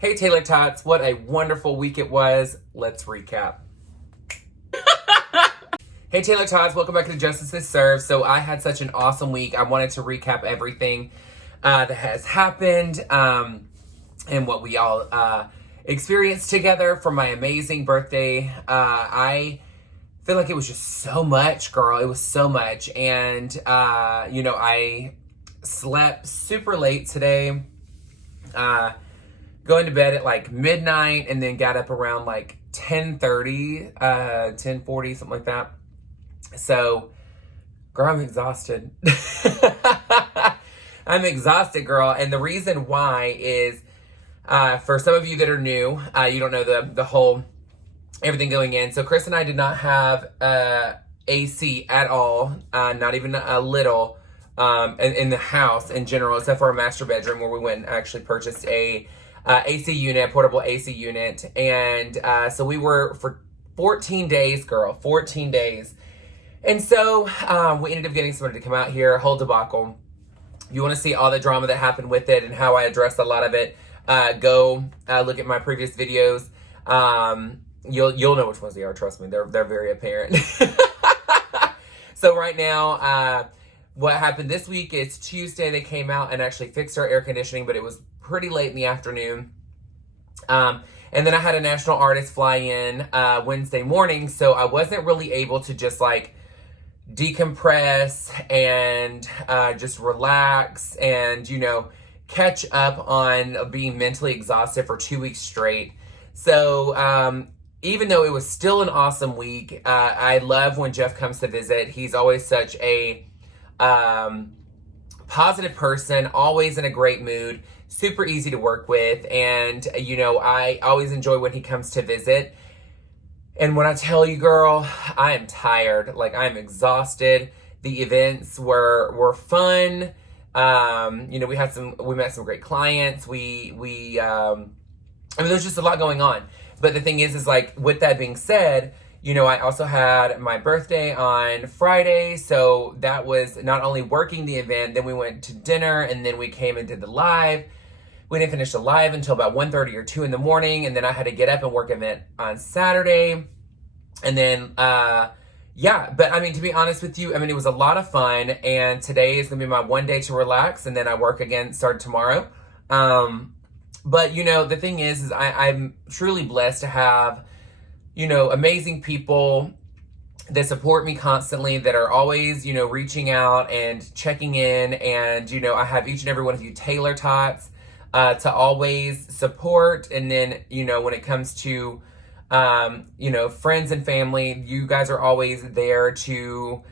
Hey Taylor-tots, what a wonderful week it was. Let's recap. Hey Taylor-tots, welcome back to Justice is Served. So I had such an awesome week. I wanted to recap everything that has happened and what we all experienced together for my amazing birthday. I feel like it was just so much, girl. It was so much. And, I slept super late today. Going to bed at like midnight and then got up around like 10:30, 10:40, something like that. So, girl, I'm exhausted. I'm exhausted, girl. And the reason why is, for some of you that are new, you don't know the whole, everything going in. So Chris and I did not have AC at all, not even a little, in the house in general, except for our master bedroom where we went and actually purchased a AC unit, portable AC unit. And so we were for 14 days, girl, 14 days. And so we ended up getting somebody to come out here, whole debacle. If you want to see all the drama that happened with it and how I addressed a lot of it, go look at my previous videos. You'll know which ones they are, trust me. They're very apparent. So right now, what happened this week is Tuesday they came out and actually fixed our air conditioning, but it was pretty late in the afternoon. And then I had a national artist fly in Wednesday morning, so I wasn't really able to just like decompress and just relax and, catch up on being mentally exhausted for 2 weeks straight. So even though it was still an awesome week, I love when Jeff comes to visit. He's always such a positive person, always in a great mood, super easy to work with. And, I always enjoy when he comes to visit. And when I tell you, girl, I am tired. Like, I'm exhausted. The events were fun. We met some great clients. There's just a lot going on. But the thing is like, with that being said, I also had my birthday on Friday, so that was not only working the event, then we went to dinner, and then we came and did the live. We didn't finish the live until about 1:30 or 2 in the morning, and then I had to get up and work an event on Saturday. And then, but to be honest with you, it was a lot of fun, and today is going to be my one day to relax, and then I work again, start tomorrow. But, the thing is I'm truly blessed to have amazing people that support me constantly, that are always, reaching out and checking in. And, I have each and every one of you Taylor-tots to always support. And then, when it comes to, friends and family, you guys are always there to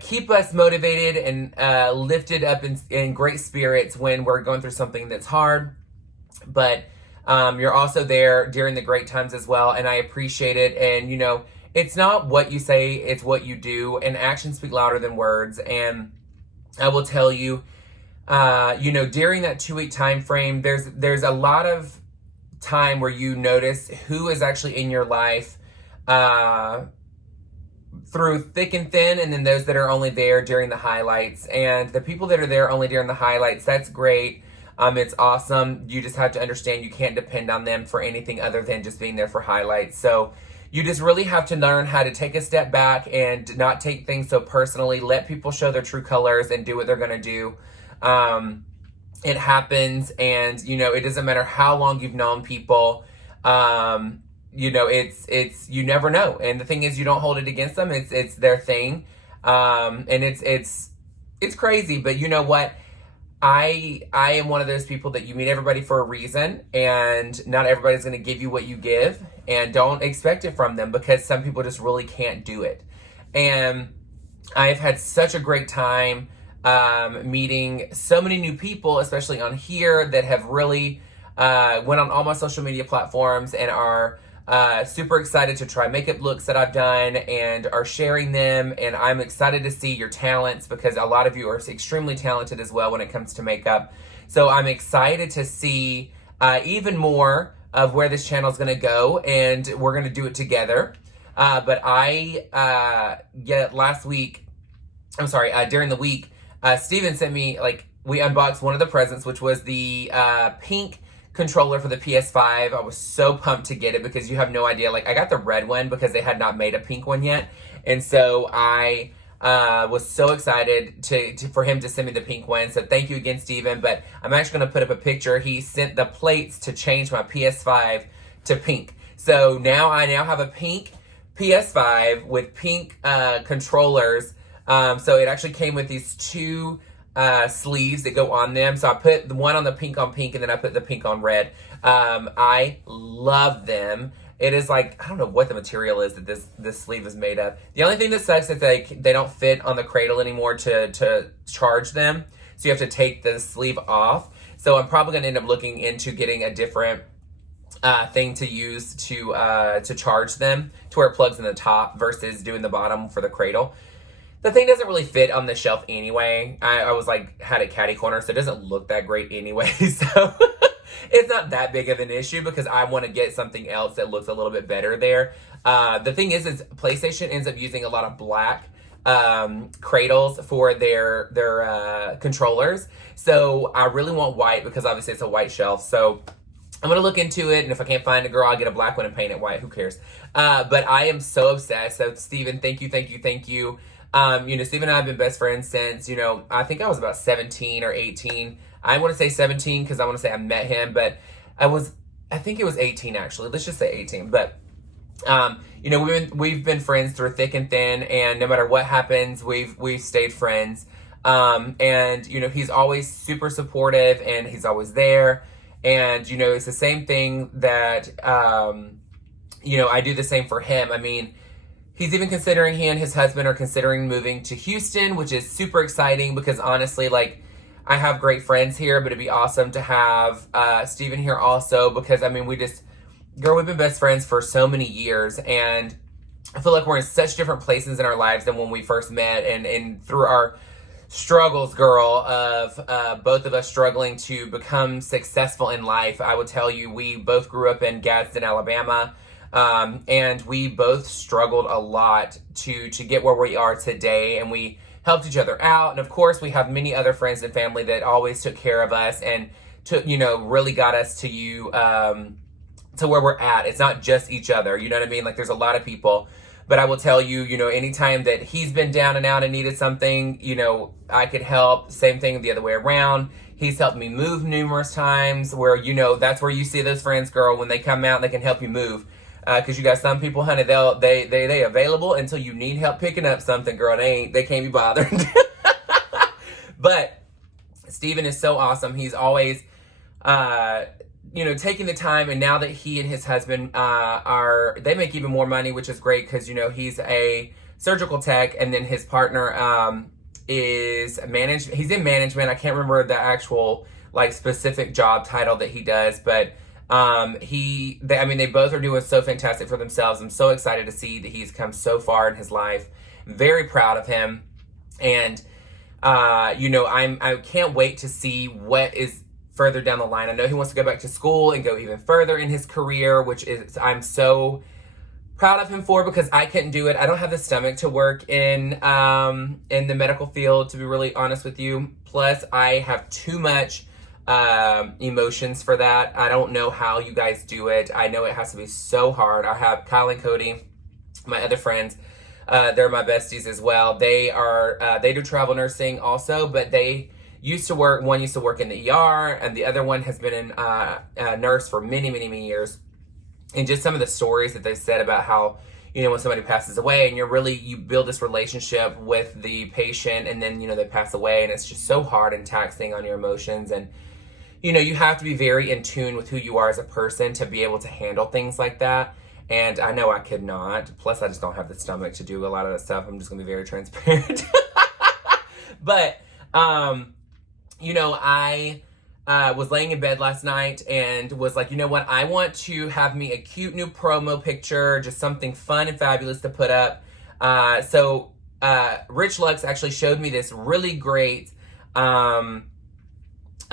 keep us motivated and lifted up in great spirits when we're going through something that's hard. But you're also there during the great times as well, and I appreciate it. And, it's not what you say, it's what you do, and actions speak louder than words. And I will tell you, during that 2-week time frame, there's a lot of time where you notice who is actually in your life through thick and thin, and then those that are only there during the highlights. And the people that are there only during the highlights, that's great. It's awesome. You just have to understand you can't depend on them for anything other than just being there for highlights. So you just really have to learn how to take a step back and not take things so personally. Let people show their true colors and do what they're going to do. It happens, and, it doesn't matter how long you've known people. It's you never know. And the thing is, you don't hold it against them. It's their thing. And it's crazy, but you know what? I am one of those people that you meet everybody for a reason, and not everybody's going to give you what you give, and don't expect it from them, because some people just really can't do it. And I've had such a great time meeting so many new people, especially on here, that have really went on all my social media platforms and are super excited to try makeup looks that I've done and are sharing them. And I'm excited to see your talents, because a lot of you are extremely talented as well when it comes to makeup. So I'm excited to see even more of where this channel is going to go, and we're going to do it together. But during the week, Steven sent me, we unboxed one of the presents, which was the pink controller for the PS5. I was so pumped to get it because you have no idea. Like, I got the red one because they had not made a pink one yet. And so I was so excited for him to send me the pink one. So thank you again, Steven. But I'm actually going to put up a picture. He sent the plates to change my PS5 to pink. So now I have a pink PS5 with pink controllers. So it actually came with these two sleeves that go on them. So I put the one on the pink on pink, and then I put the pink on red. I love them. It is like, I don't know what the material is that this sleeve is made of. The only thing that sucks is they don't fit on the cradle anymore to charge them. So you have to take the sleeve off. So I'm probably going to end up looking into getting a different thing to use to charge them, to where it plugs in the top versus doing the bottom for the cradle. The thing doesn't really fit on the shelf anyway. I was like, had it catty corner, so it doesn't look that great anyway. So it's not that big of an issue because I want to get something else that looks a little bit better there. The thing is PlayStation ends up using a lot of black cradles for their controllers. So I really want white because obviously it's a white shelf. So I'm going to look into it, and if I can't find a girl, I'll get a black one and paint it white. Who cares? But I am so obsessed. So Steven, thank you. Steven and I have been best friends since, I think I was about 17 or 18. I want to say 17 because I want to say I met him, but I think it was 18 actually. Let's just say 18. But, we've been friends through thick and thin, and no matter what happens, we've stayed friends. He's always super supportive, and he's always there. And, it's the same thing that, I do the same for him. I mean, he's even considering, he and his husband are considering moving to Houston, which is super exciting because honestly, like, I have great friends here, but it'd be awesome to have Steven here also because, I mean, we've been best friends for so many years, and I feel like we're in such different places in our lives than when we first met, and through our struggles, girl, of both of us struggling to become successful in life. I would tell you, we both grew up in Gadsden, Alabama, and we both struggled a lot to get where we are today, and we helped each other out. And of course, we have many other friends and family that always took care of us and really got us to where we're at. It's not just each other, you know what I mean? Like, there's a lot of people. But I will tell you, anytime that he's been down and out and needed something, I could help. Same thing the other way around. He's helped me move numerous times where, that's where you see those friends, girl, when they come out and they can help you move. Because you got some people, honey, they available until you need help picking up something, girl. They can't be bothered. But Steven is so awesome. He's always, taking the time, and now that he and his husband they make even more money, which is great because, he's a surgical tech, and then his partner he's in management. I can't remember the actual, like, specific job title that he does, but they both are doing so fantastic for themselves. I'm so excited to see that he's come so far in his life. Very proud of him. And, I can't wait to see what is further down the line. I know he wants to go back to school and go even further in his career, which is, I'm so proud of him for, because I couldn't do it. I don't have the stomach to work in the medical field, to be really honest with you. Plus, I have too much emotions for that. I don't know how you guys do it. I know it has to be so hard. I have Kyle and Cody, my other friends. They're my besties as well. They do travel nursing also, but one used to work in the ER, and the other one has been a nurse for many, many, many years. And just some of the stories that they've said about how, when somebody passes away, and you build this relationship with the patient, and then, they pass away, and it's just so hard and taxing on your emotions. And, you have to be very in tune with who you are as a person to be able to handle things like that. And I know I could not. Plus, I just don't have the stomach to do a lot of that stuff. I'm just going to be very transparent. But, I was laying in bed last night and was like, you know what? I want to have me a cute new promo picture, just something fun and fabulous to put up. So Rich Lux actually showed me this really great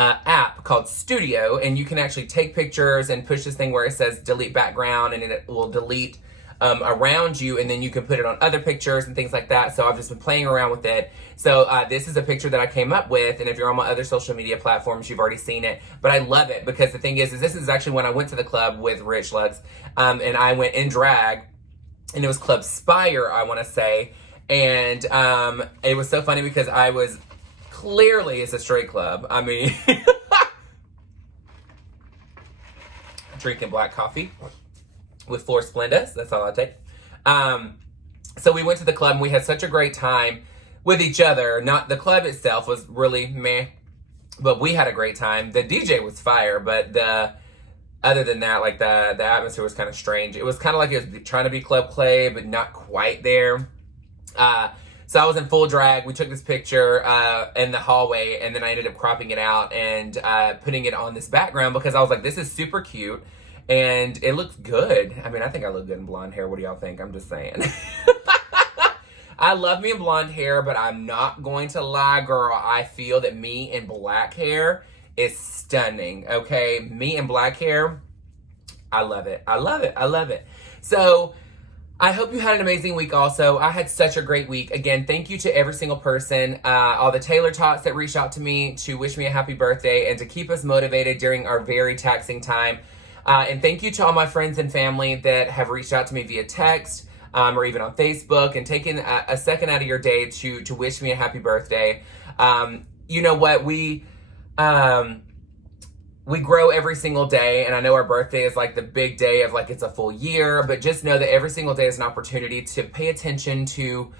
app called Studio, and you can actually take pictures and push this thing where it says delete background, and it will delete around you, and then you can put it on other pictures and things like that. So I've just been playing around with it. So this is a picture that I came up with, and if you're on my other social media platforms, you've already seen it. But I love it because the thing is this is actually when I went to the club with Rich Lux, and I went in drag, and it was Club Spire, I want to say. And it was so funny because I was clearly, it's a straight club. I mean, drinking black coffee with 4 Splendas. That's all I take. So we went to the club and we had such a great time with each other. Not the club itself was really meh, but we had a great time. The DJ was fire, but other than that, like the atmosphere was kind of strange. It was kind of like it was trying to be Club Clay, but not quite there. So I was in full drag. We took this picture in the hallway, and then I ended up cropping it out and putting it on this background because I was like, this is super cute, and it looks good. I mean, I think I look good in blonde hair. What do y'all think? I'm just saying. I love me in blonde hair, but I'm not going to lie, girl. I feel that me in black hair is stunning, okay? Me in black hair, I love it. I love it. I love it. So I hope you had an amazing week also. I had such a great week. Again, thank you to every single person, all the Taylor-tots that reached out to me to wish me a happy birthday and to keep us motivated during our very taxing time. And thank you to all my friends and family that have reached out to me via text or even on Facebook and taken a second out of your day to wish me a happy birthday. You know what? We grow every single day, and I know our birthday is like the big day of like it's a full year, but just know that every single day is an opportunity to pay attention to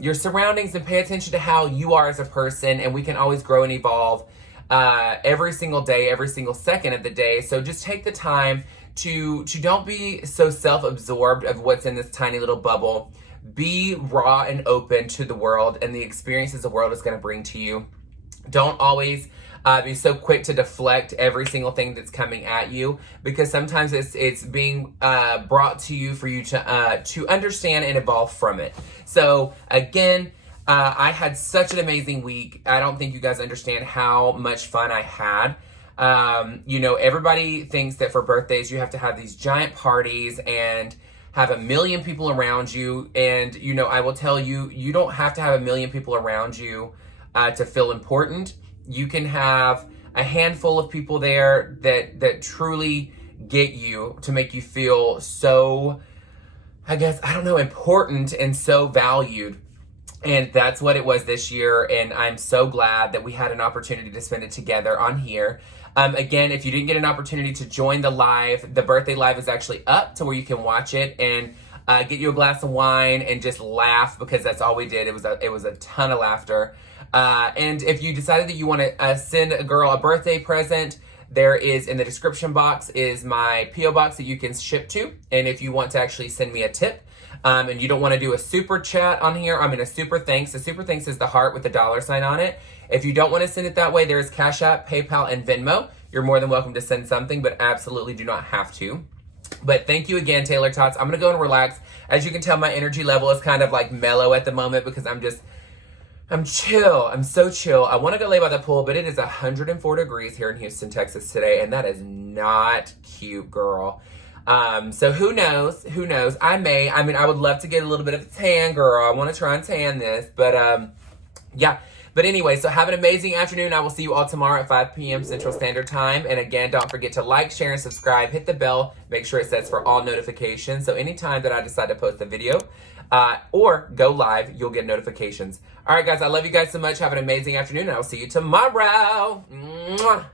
your surroundings and pay attention to how you are as a person, and we can always grow and evolve every single day, every single second of the day. So just take the time to don't be so self-absorbed of what's in this tiny little bubble. Be raw and open to the world and the experiences the world is going to bring to you. Don't always be so quick to deflect every single thing that's coming at you, because sometimes it's being brought to you for you to understand and evolve from it. So again, I had such an amazing week. I don't think you guys understand how much fun I had. You know, everybody thinks that for birthdays you have to have these giant parties and have 1 million people around you. And, you know, I will tell you, you don't have to have 1 million people around you to feel important. You can have a handful of people there that truly get you to make you feel so, I guess, I don't know, important and so valued. And that's what it was this year. And I'm so glad that we had an opportunity to spend it together on here. Again, if you didn't get an opportunity to join the live, the birthday live is actually up to where you can watch it and get you a glass of wine and just laugh, because that's all we did. It was a ton of laughter. And if you decided that you want to send a girl a birthday present, there is in the description box is my P.O. box that you can ship to. And if you want to actually send me a tip, and you don't want to do a super chat on here, I mean a super thanks. The super thanks is the heart with the $sign on it. If you don't want to send it that way, there is Cash App, PayPal, and Venmo. You're more than welcome to send something, but absolutely do not have to. But thank you again, Taylor-tots. I'm going to go and relax. As you can tell, my energy level is kind of like mellow at the moment because I'm chill. I'm so chill. I want to go lay by the pool, but it is 104 degrees here in Houston, Texas today, and that is not cute, girl. So who knows? Who knows? I would love to get a little bit of a tan, girl. I want to try and tan this, but yeah. But anyway, so have an amazing afternoon. I will see you all tomorrow at 5 p.m. Central Standard Time. And again, don't forget to like, share, and subscribe. Hit the bell. Make sure it sets for all notifications. So anytime that I decide to post a video or go live, you'll get notifications. All right, guys, I love you guys so much. Have an amazing afternoon, and I'll see you tomorrow. Mwah.